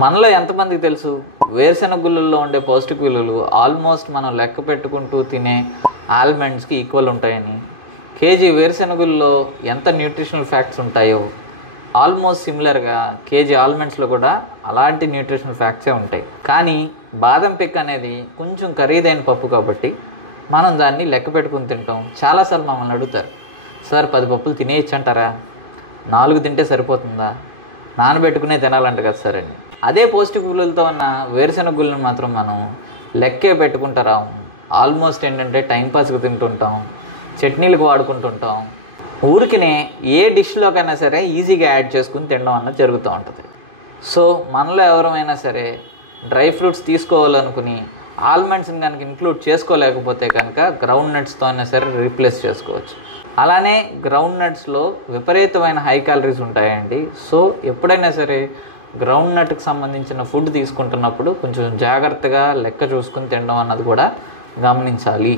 మనలో ఎంతమందికి తెలుసు వేరుశెనగ గుళ్ళల్లో ఉండే పౌష్టిక విలువలు ఆల్మోస్ట్ మనం లెక్క పెట్టుకుంటూ తినే ఆల్మండ్స్కి ఈక్వల్ ఉంటాయని, కేజీ వేరుశెనగుల్లో ఎంత న్యూట్రిషనల్ ఫ్యాక్ట్స్ ఉంటాయో ఆల్మోస్ట్ సిమిలర్గా కేజీ ఆల్మండ్స్లో కూడా అలాంటి న్యూట్రిషనల్ ఫ్యాక్ట్సే ఉంటాయి. కానీ బాదం పిక్ అనేది కొంచెం ఖరీదైన పప్పు కాబట్టి మనం దాన్ని లెక్క పెట్టుకుని తింటాం. చాలాసార్లు మమ్మల్ని అడుగుతారు, సార్ 10 పప్పులు తినేయచ్చు అంటారా, 4 తింటే సరిపోతుందా, నానబెట్టుకునే తినాలంట కదా సార్ అని. అదే పౌష్టిక విలువలతో ఉన్న వేరుశెనగ గుళ్ళను మాత్రం మనం లెక్కే పెట్టుకుంటారా. ఆల్మోస్ట్ ఏంటంటే టైంపాస్కి తింటుంటాం, చట్నీలకు వాడుకుంటుంటాం, ఊరికినే ఏ డిష్లోకైనా సరే ఈజీగా యాడ్ చేసుకుని తినడం అన్నది జరుగుతూ ఉంటుంది. సో మనలో ఎవరైనా సరే డ్రై ఫ్రూట్స్ తీసుకోవాలనుకుని ఆల్మండ్స్ని కనుక ఇంక్లూడ్ చేసుకోలేకపోతే కనుక గ్రౌండ్ నట్స్తో అయినా సరే రీప్లేస్ చేసుకోవచ్చు. అలానే గ్రౌండ్ నట్స్లో విపరీతమైన హై క్యాలరీస్ ఉంటాయండి. సో ఎప్పుడైనా సరే గ్రౌండ్ నట్కి సంబంధించిన ఫుడ్ తీసుకుంటున్నప్పుడు కొంచెం జాగ్రత్తగా లెక్క చూసుకుని తినడం అన్నది కూడా గమనించాలి.